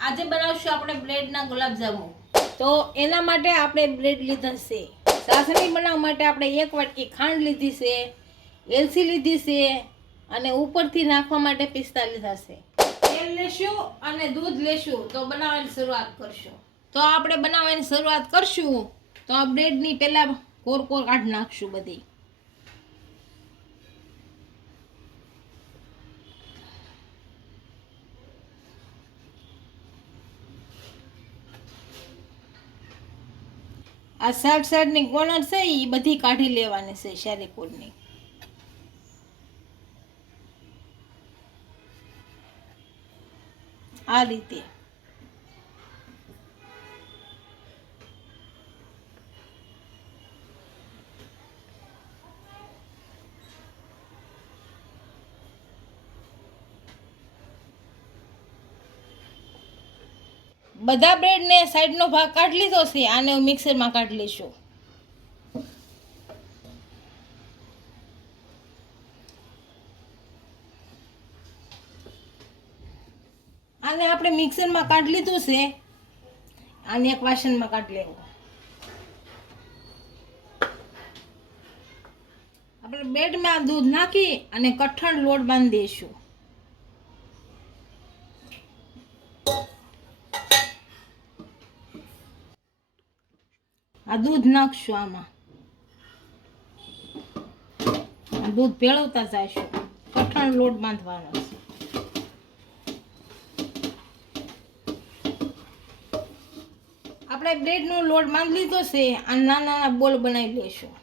આજે બનાવશું આપણે બ્રેડના ગુલાબજાંબુ। તો એના માટે આપણે બ્રેડ લીધા છે। ચાસણી બનાવવા માટે આપણે 1 વાટકી ખાંડ લીધી છે, એલચી લીધી છે અને ઉપરથી નાખવા માટે પિસ્તા લીધા છે। તેલ લેશું અને દૂધ લેશું તો બનાવવાની શરૂઆત કરશું। તો આપણે બનાવવાની શરૂઆત કરશું તો આ બ્રેડની પહેલા કોર કાઢી નાખશું બધી। આ સાઈડની કોર્નર છે એ બધી કાઢી લેવાની છે સારી કોરની। આ રીતે બધા બ્રેડને સાઈડનો ભાગ કાઢી લીધો છે। આને મિક્સરમાં કાઢી લઈશું। આને આપણે મિક્સરમાં કાઢી લીધું છે। આને એક વાસણમાં કાઢી લેવું। આપણે બ્રેડમાં દૂધ નાખી અને કઠણ લોટ બાંધી દઈશું। આ દૂધ નાખશું આમાં, આ દૂધ ભેળવતા જઈશું। કઠણ લોટ બાંધવાનો છે। આપણે બ્રેડનો લોટ બાંધી લીધો છે। આ નાના બોલ બનાવી લઈશું।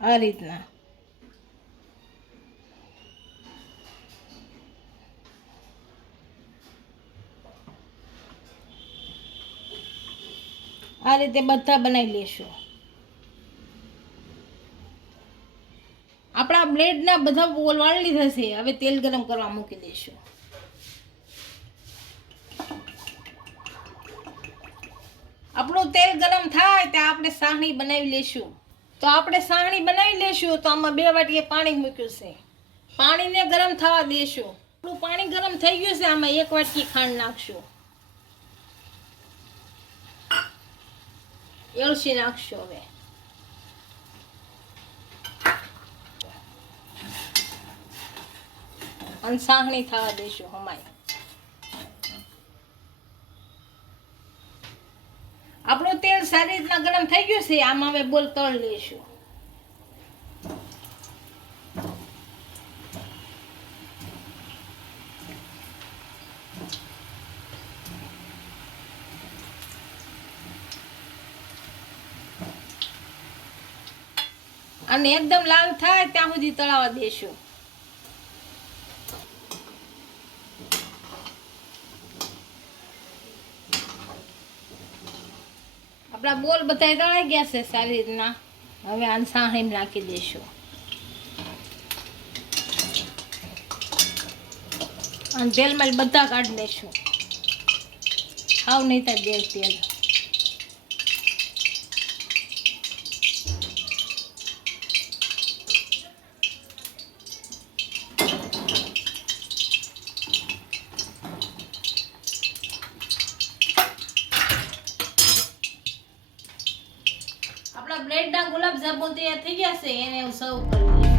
આ રીતના આ રીતે બધા બનાવી લેશું। આપણા બ્રેડના બધા બોલ વાળી લીધા છે। હવે તેલ ગરમ કરવા મૂકી દઈશું। આપણું તેલ ગરમ થાય ત્યાં આપણે સાહણી બનાવી લેશું। તો આપણે સાહણી બનાવી લેશું। તો આમાં 2 વાટકી પાણી મૂક્યું છે। પાણીને ગરમ થવા દેશું। આપણું પાણી ગરમ થઈ ગયું છે। આમાં 1 વાટકી ખાંડ નાખશું, એલચી નાખશું હવે, અને સાહણી થવા દઈશું હમાય। આપણું તેલ સારી રીતના ગરમ થઈ ગયું છે। આમાં હવે બોલ તળ લઈશું। અને એકદમ લાલ થાય ત્યાં સુધી તળાવવા દેશું। આપણા બોલ બધા તળાઈ ગયા છે સારી રીતના। હવે આને સાહણીમાં નાખી દઈશું અને તેલમાં બધા કાઢી લઈશું। હાવ નહીં થાય તેલ। આપણા બ્રેડના ગુલાબજાંબુ તૈયાર થઈ ગયા છે। એને હું સર્વ કરી લઈશું।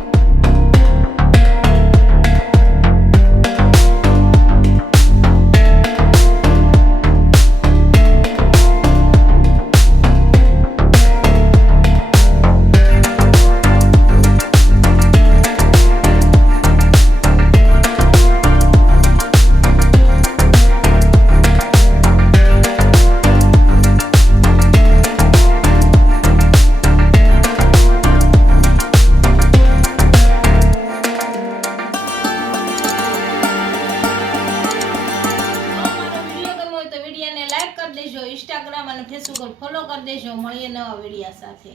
इंस्टाग्राम और फेसबुक पर फॉलो कर देजो। મળીએ નવા વિડિયો સાથે।